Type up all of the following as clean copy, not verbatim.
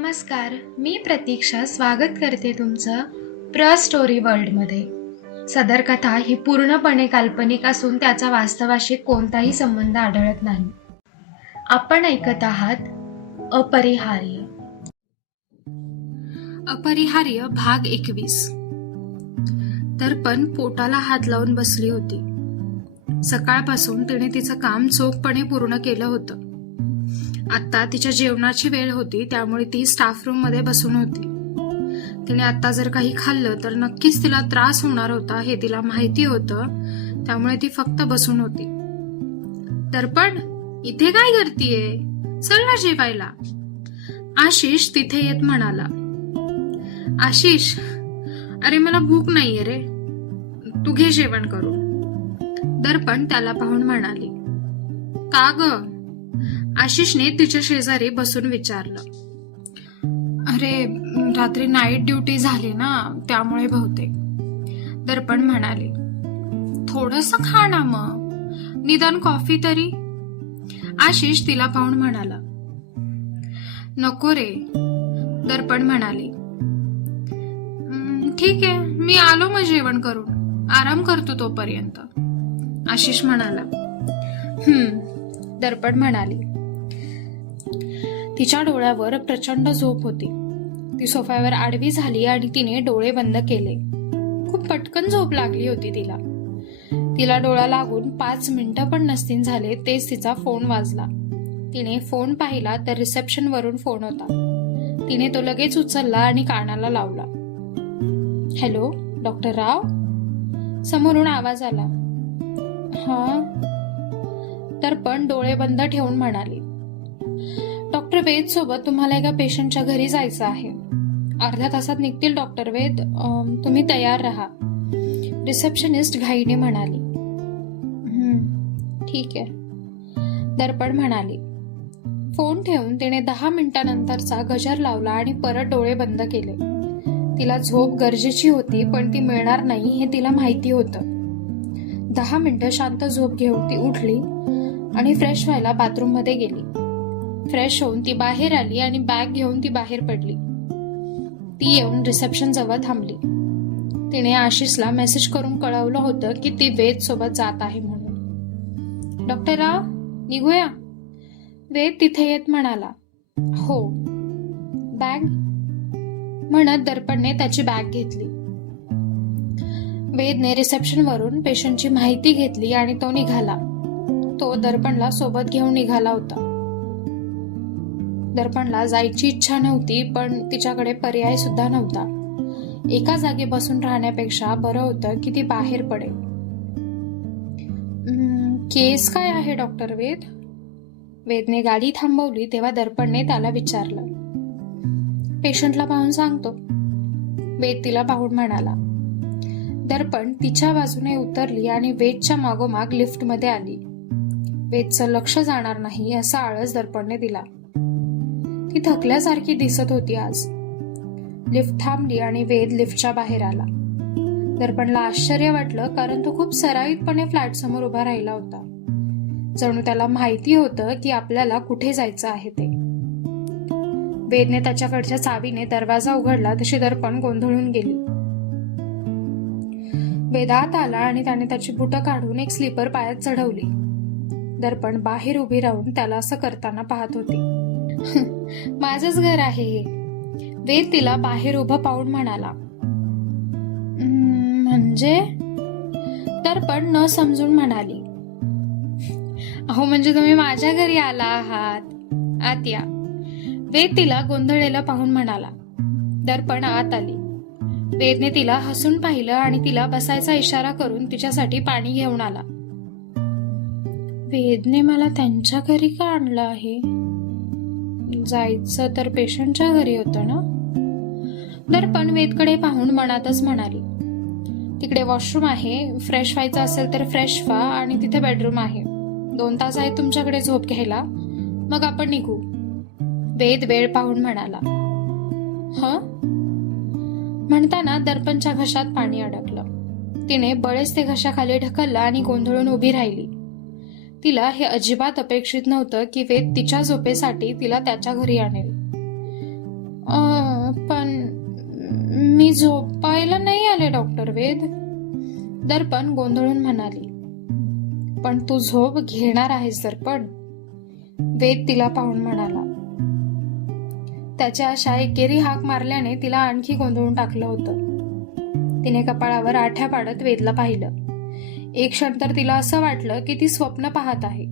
नमस्कार, मी प्रतीक्षा स्वागत करते तुमचं प्र स्टोरी वर्ल्डमध्ये. सदर कथा ही पूर्णपणे काल्पनिक असून त्याचा वास्तवाशी कोणताही संबंध आढळत नाही. आपण ऐकत आहात अपरिहार्य. अपरिहार्य भाग 21. दर्पण पोटाला हात लावून बसली होती. सकाळपासून तिने तिचं काम चोखपणे पूर्ण केलं होतं. आता तिच्या जेवणाची वेळ होती, त्यामुळे ती स्टाफ रूम मध्ये बसून होती. तिने आता जर काही खाल्लं तर नक्कीच तिला त्रास होणार होता हे तिला माहिती होतं, त्यामुळे ती फक्त बसून होती. दर्पण, इथे काय करतीये? चल ना जेवायला. आशिष तिथे येत म्हणाला. आशिष, अरे मला भूक नाहीये रे, तू घे जेवण करून. दर्पण त्याला पाहून म्हणाली. का ग? आशिषने तिच्या शेजारी बसून विचारलं. अरे रात्री नाईट ड्युटी झाली ना, त्यामुळे बहुतेक. दर्पण म्हणाले. थोडस खा ना मग, निदान कॉफी तरी. आशिष तिला पाहून म्हणाला. नको रे. दर्पण म्हणाली. ठीक आहे, मी आलो मग जेवण करून, आराम करतो तोपर्यंत. आशिष म्हणाला. दर्पण म्हणाली. तिच्या डोळ्यावर प्रचंड झोप होती. ती सोफ्यावर आडवी झाली आणि तिने डोळे बंद केले. खूप पटकन झोप लागली होती तिला. तिला डोळा लागून 5 मिनिटं पण नसतील झाले तेच तिचा फोन वाजला. तिने फोन पाहिला तर रिसेप्शन वरून फोन होता. तिने तो लगेच उचलला आणि कानाला लावला. हॅलो, डॉक्टर राव? समोरून आवाज आला. हा. दर्पण डोळे बंद ठेवून म्हणाली. डॉक्टर वेद सोबत तुम्हाला एका पेशंटच्या घरी जायचं आहे. अर्ध्या तासात निघतील डॉक्टर वेद, तुम्ही तयार राहा. रिसेप्शनिस्ट घाईने म्हणाली. ठीक आहे, दर्पण म्हणाली. फोन ठेवून तिने 10 मिनिटांनंतरचा गजर लावला आणि परत डोळे बंद केले. तिला झोप गरजेची होती, पण ती मिळणार नाही हे तिला माहिती होतं. 10 मिनिटं शांत झोप घेऊन ती उठली आणि फ्रेश व्हायला बाथरूम मध्ये गेली. फ्रेश होऊन ती बाहेर आली आणि बॅग घेऊन ती बाहेर पडली. ती येऊन रिसेप्शन जवळ थांबली. तिने आशिषला मेसेज करून कळवलं होतं की ती वेद सोबत जात आहे म्हणून. डॉक्टर राव, निघूया? वेद तिथे येत म्हणाला. हो. बॅग? म्हणत दर्पणने त्याची बॅग घेतली. वेदने रिसेप्शन वरून पेशंटची माहिती घेतली आणि तो निघाला. तो दर्पणला सोबत घेऊन निघाला होता. दर्पणला जायची इच्छा नव्हती, पण तिच्याकडे पर्याय सुद्धा नव्हता. एका जागी बसून राहण्यापेक्षा बरं होतं की ती बाहेर पडेल. केस काय आहे डॉक्टर वेद? वेदने गाडी थांबवली तेव्हा दर्पणने त्याला विचारलं. पेशंटला पाहून सांगतो, वेद तिला पाहून म्हणाला. दर्पण तिच्या बाजूने उतरली आणि वेदच्या मागोमाग लिफ्टमध्ये आली. वेदचं लक्ष जाणार नाही असा आळस दर्पणने दिला. ती थकल्यासारखी दिसत होती आज. लिफ्ट थांबली आणि वेद लिफ्टच्या बाहेर आला. दर्पणला आश्चर्य वाटलं, कारण तो खूप सराईतपणे फ्लॅट समोर उभा राहिला होता. जणू त्याला माहिती होतं की आपल्याला कुठे जायचं आहे ते. वेदने त्याच्याकडच्या चावीने दरवाजा उघडला तशी दर्पण गोंधळून गेली. वेद आत आला आणि त्याने त्याची बुटं काढून एक स्लीपर पायात चढवली. दर्पण बाहेर उभी राहून त्याला असं करताना पाहत होती. माझंच घर आहे हे. वेद तिला बाहेर उभं पाहून म्हणाला. म्हणजे? दर्पण न समजून म्हणाली. अहो, म्हणजे तुम्ही माझ्या घरी आला आहात, आत या. वेद तिला गोंधळलेलं पाहून म्हणाला. दर्पण आत आली. वेदने तिला हसून पाहिलं आणि तिला बसायचा इशारा करून तिच्यासाठी पाणी घेऊन आला. वेदने मला त्यांच्या घरी का आणलं आहे? जायचं तर पेशंटच्या घरी होतं ना? दर्पण वेदकडे पाहून मनातच म्हणाली. तिकडे वॉशरूम आहे, फ्रेश व्हायचं असेल तर फ्रेश व्हा, आणि तिथे बेडरूम आहे. 2 तास आहे तुमच्याकडे झोप घ्यायला, मग आपण निघू. वेद वेळ पाहून म्हणाला. म्हणताना दर्पणच्या घशात पाणी अडकलं. तिने बळेच ते घशाखाली ढकललं आणि गोंधळून उभी राहिली. तिला हे अजिबात अपेक्षित नव्हतं की वेद तिच्या झोपेसाठी तिला त्याच्या घरी आणेल. पण मी झोपायला नाही आले डॉक्टर वेद, दर्पण गोंधळून म्हणाली. पण तू झोप घेणार आहेस दर्पण, वेद तिला पाहून म्हणाला. त्याच्या अशा एकेरी हाक मारल्याने तिला आणखी गोंधळून टाकलं होतं. तिने कपाळावर आठ्या पाडत वेदला पाहिलं. एक क्षण तर तिला असं वाटलं की ती स्वप्न पाहत आहे.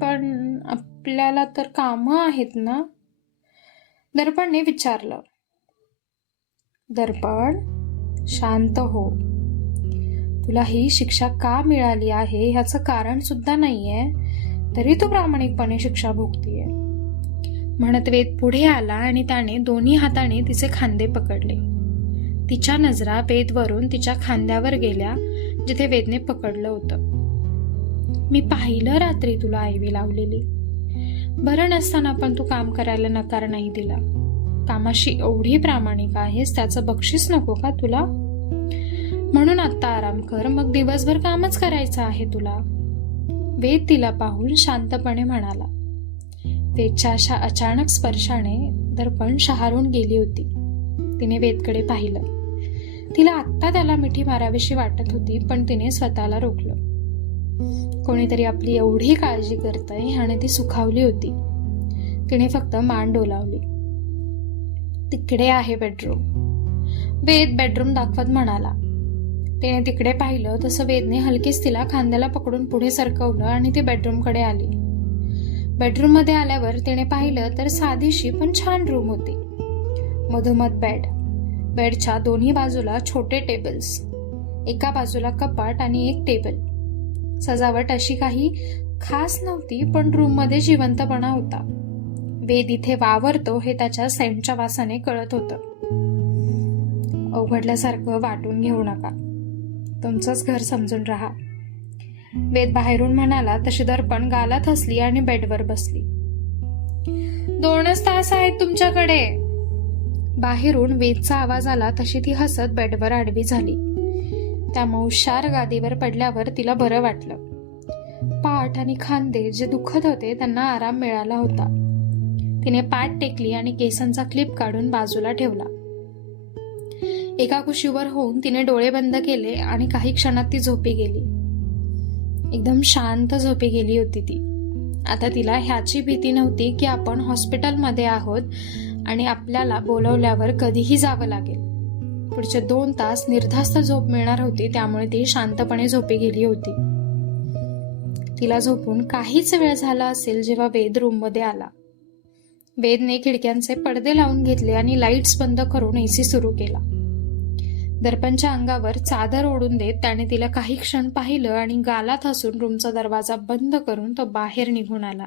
पण आपल्याला तर कामं आहेत ना, दर्पणने विचारलं. दर्पण, शांत हो. तुला ही शिक्षा का मिळाली आहे ह्याचं कारण सुद्धा नाहीये, तरी तू प्रामाणिकपणे शिक्षा भोगतीये. म्हणत वेद पुढे आला आणि त्याने दोन्ही हाताने तिचे खांदे पकडले. तिच्या नजरा वेदवरून तिच्या खांद्यावर गेल्या, जिथे वेदने पकडलं होतं. मी पाहिलं रात्री तुला आईवी लावलेली. बरं नसताना पण तू काम करायला नकार नाही दिला. कामाशी एवढी प्रामाणिक आहेस, त्याचं बक्षीस नको का तुला? म्हणून आत्ता आराम कर, मग दिवसभर कामच करायचं आहे तुला. वेद तिला पाहून शांतपणे म्हणाला. वेदच्या अशा अचानक स्पर्शाने दर्पण शहारून गेली होती. तिने वेदकडे पाहिलं. तिला आत्ता त्याला मिठी मारावीशी वाटत होती, पण तिने स्वतःला रोखलं. कोणीतरी आपली एवढी काळजी करतंय ह्याने ती सुखावली होती. तिने फक्त मान डोलावली. तिकडे आहे बेडरूम, वेद बेडरूम दाखवत म्हणाला. तिने तिकडे पाहिलं तसं वेदने हलकीच तिला खांद्याला पकडून पुढे सरकवलं आणि ती बेडरूमकडे आली. बेडरूम मध्ये आल्यावर तिने पाहिलं तर साधीशी पण छान रूम होती. मधोमध बेड, बेडच्या दोन्ही बाजूला छोटे टेबल्स, एका बाजूला कपाट आणि एक टेबल. सजावट अशी काही खास नव्हती, पण रूम मध्ये जिवंतपणा होता. वेद इथे वावरतो हे त्याच्या सेंटच्या वासाने कळत होतं. अवघडल्यासारखं वाटून घेऊ नका, तुमचंच घर समजून राहा, वेद बाहेरून म्हणाला. तशी दर्पण गालात हसली आणि बेडवर बसली. 2च तास आहेत तुमच्याकडे, बाहेरून वेदचा आवाज आला. तशी ती हसत बेडवर आडवी झाली. त्या मौशार गादीवर पडल्यावर तिला बरं वाटलं. पाठ आणि खांदे जे दुखत होते त्यांना आराम मिळाला होता. तिने पाठ टेकली आणि केसांचा क्लिप काढून बाजूला ठेवला. एका कुशीवर होऊन तिने डोळे बंद केले आणि काही क्षणात ती झोपी गेली. एकदम शांत झोपी गेली होती ती. आता तिला ह्याची भीती नव्हती की आपण हॉस्पिटलमध्ये आहोत आणि आपल्याला बोलवल्यावर कधीही जावं लागेल. पुढचे 2 तास निर्धास्त झोप मिळणार होती, त्यामुळे ती शांतपणे झोपी गेली होती. तिला झोपून काहीच वेळ झाला असेल जेव्हा वेद रूम मध्ये आला. वेदने खिडक्यांचे पडदे लावून घेतले आणि लाईट्स बंद करून एसी सुरू केला. दर्पणच्या अंगावर चादर ओढून देत त्याने तिला काही क्षण पाहिलं आणि गालात हसून रूमचा दरवाजा बंद करून तो बाहेर निघून आला.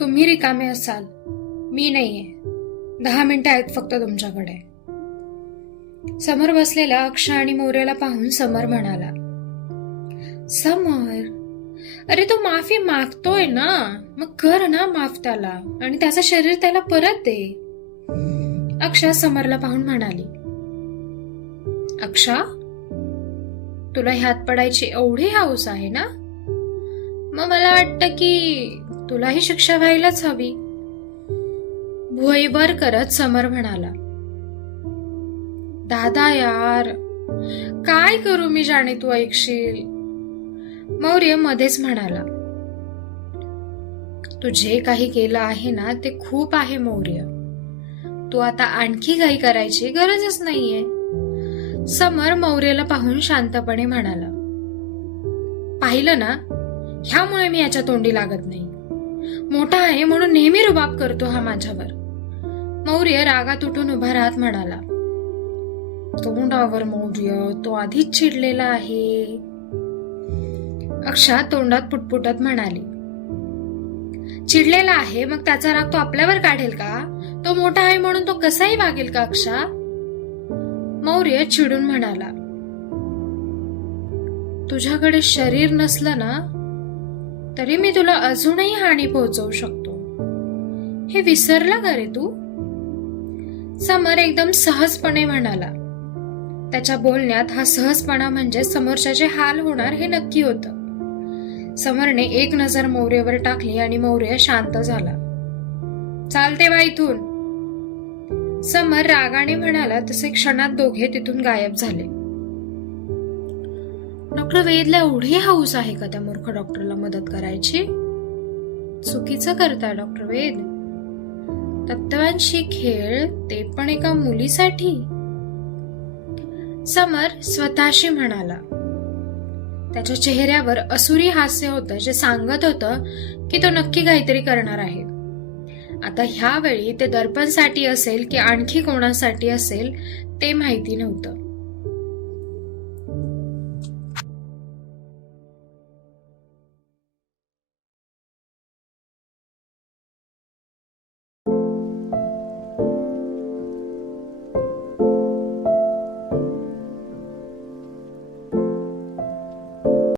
तुम्ही रिकामे असाल, मी नाहीये. 10 मिनिटं आहेत फक्त तुमच्याकडे. समोर बसलेल्या अक्षा आणि मौर्याला पाहून समर म्हणाला. समर, अरे तो माफी मागतोय ना, मग कर ना माफ त्याला आणि त्याचं शरीर त्याला परत दे. अक्षा समरला पाहून म्हणाली. अक्षा, तुला ह्यात पडायची एवढी हौस आहे ना, मग मला वाटतं की तुला ही शिक्षा व्हायलाच हवी. भुईवर करत समर म्हणाला. दादा यार, काय करू मी जाणे तू ऐकशील, मौर्य मध्येच म्हणाला. तू जे काही केलं आहे ना ते खूप आहे मौर्य, तू आता आणखी काही करायची गरजच नाहीये. समर मौर्याला पाहून शांतपणे म्हणाला. पाहिलं ना, ह्यामुळे मी याच्या तोंडी लागत नाही. मोठा आहे म्हणून नेहमी रुबाब करतो हा माझ्यावर. मौर्य रागात उठून उभा राहत म्हणाला. तोंडावर मौर्य, तो आधीच चिडलेला आहे. अक्षा तोंडात पुटपुटत म्हणाली. चिडलेला आहे मग त्याचा राग तो आपल्यावर काढेल का? तो मोठा आहे म्हणून तो कसाही वागेल का अक्षा? मौर्य चिडून म्हणाला. तुझ्याकडे शरीर नसलं ना तरी मी तुला अजूनही हानी पोहोचवू शकतो, हे विसरला का रे तू? समर एकदम सहजपणे म्हणाला. त्याच्या बोलण्यात हा सहजपणा म्हणजे समोरच्याचे हाल होणार हे नक्की होतं. समरने एक नजर मौर्यावर टाकली आणि मौर्य शांत झाला. चालते बा इथून. समर रागाने म्हणाला तसे क्षणात दोघे तिथून गायब झाले. डॉक्टर वेदला एवढी हौस आहे का त्या मूर्ख डॉक्टरला मदत करायची? चुकीचं करताय डॉक्टर वेद. तत्वांशी खेळ, ते पण एका मुलीसाठी. समर स्वतःशी म्हणाला. त्याच्या चेहऱ्यावर असुरी हास्य होतं जे सांगत होतं की तो नक्की काहीतरी करणार आहे. आता ह्यावेळी ते दर्पणसाठी असेल की आणखी कोणासाठी असेल ते माहिती नव्हतं.